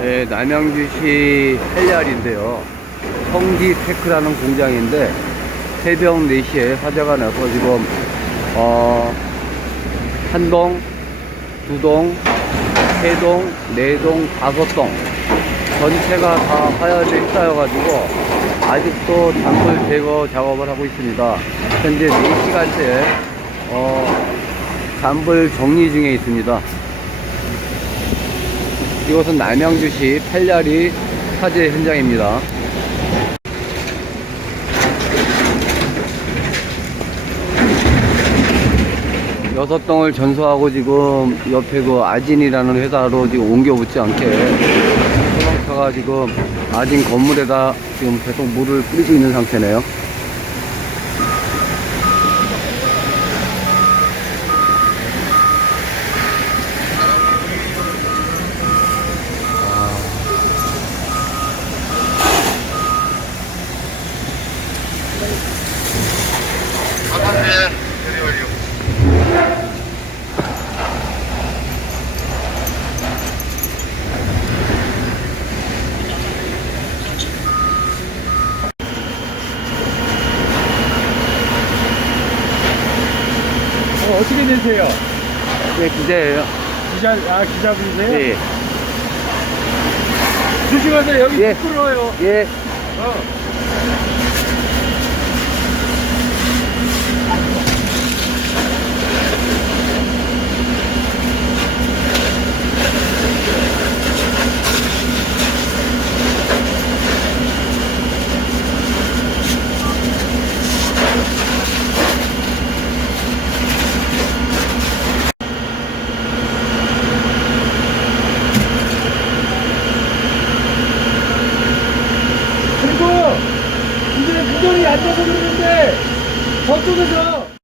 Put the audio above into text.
네, 남양주시 헬리알인데요. 성지테크라는 공장인데 새벽 4시에 화재가 나서 지금 어, 한 동, 두 동, 세 동, 네 동, 다섯 동 전체가 다 화열에 휩싸여가지고 아직도 단물 제거 작업을 하고 있습니다. 현재 4시간째 어, 잔불 정리 중에 있습니다. 이곳은 남양주시 팔ля리 화재 현장입니다. 여섯 동을 전소하고 지금 옆에 그 아진이라는 회사로 지금 옮겨 붙지 않게 소방차가 지금 아진 건물에다 지금 계속 물을 뿌리고 있는 상태네요. 어, 어떻게 되세요? 네, 기자예요. 기자, 아, 기자분이세요? 예. 조심하세요. 여기 예. 미끄러워요. 예. 어. 안 돼서 그러는데 저쪽에서